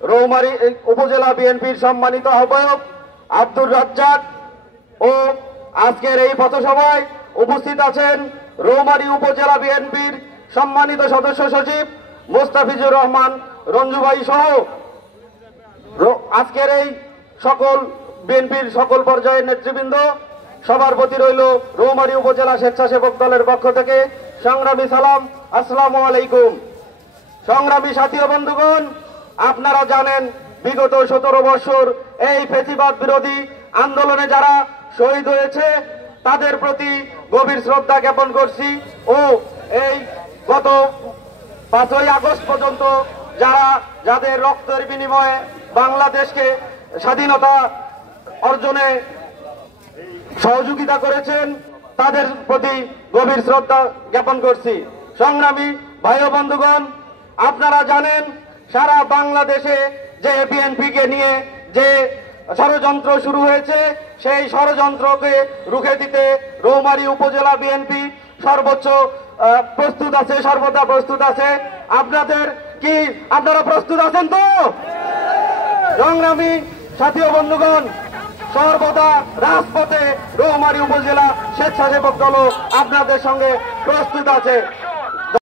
রৌমারী উপজেলা বিএনপির সম্মানিত আহ্বায়ক আব্দুর রাজ্জাক ও আজকের এই পথসভায় উপস্থিত আছেন রৌমারী উপজেলা বিএনপির সম্মানিত সদস্য সচিব মোস্তাফিজুর রহমান রঞ্জু ভাই সহ আজকের এই সকল বিএনপির সকল পর্যায়ের নেতৃবৃন্দ, সবার প্রতি রইল রৌমারী উপজেলা স্বেচ্ছাসেবক দলের পক্ষ থেকে সংগ্রামী সালাম। আসসালামু আলাইকুম। সংগ্রামী সাথী ও বন্ধুগণ, আপনারা জানেন বিগত 17 বছর এই ফ্যাসিবাদ বিরোধী আন্দোলনে যারা শহীদ হয়েছে তাদের প্রতি গভীর শ্রদ্ধা জ্ঞাপন করছি ও এই গত 5ই আগস্ট পর্যন্ত যাদের রক্তের বিনিময়ে বাংলাদেশকে স্বাধীনতা অর্জনে সহযোগিতা করেছেন তাদের প্রতি গভীর শ্রদ্ধা জ্ঞাপন করছি। সংগ্রামী ভাই ও বন্ধুগণ, আপনারা জানেন সারা বাংলাদেশে যে বিএনপিকে নিয়ে যে ষড়যন্ত্র শুরু হয়েছে সেই ষড়যন্ত্রকে রুখে দিতে রৌমারী উপজেলা বিএনপি সর্বোচ্চ প্রস্তুত আছে, সর্বদা প্রস্তুত আছে। আপনারা প্রস্তুত আছেন তো? সংগ্রামী সাথী ও বন্ধুগণ, সর্বদা রাজপথে রৌমারী উপজেলা স্বেচ্ছাসেবক দল আপনাদের সঙ্গে প্রস্তুত আছে।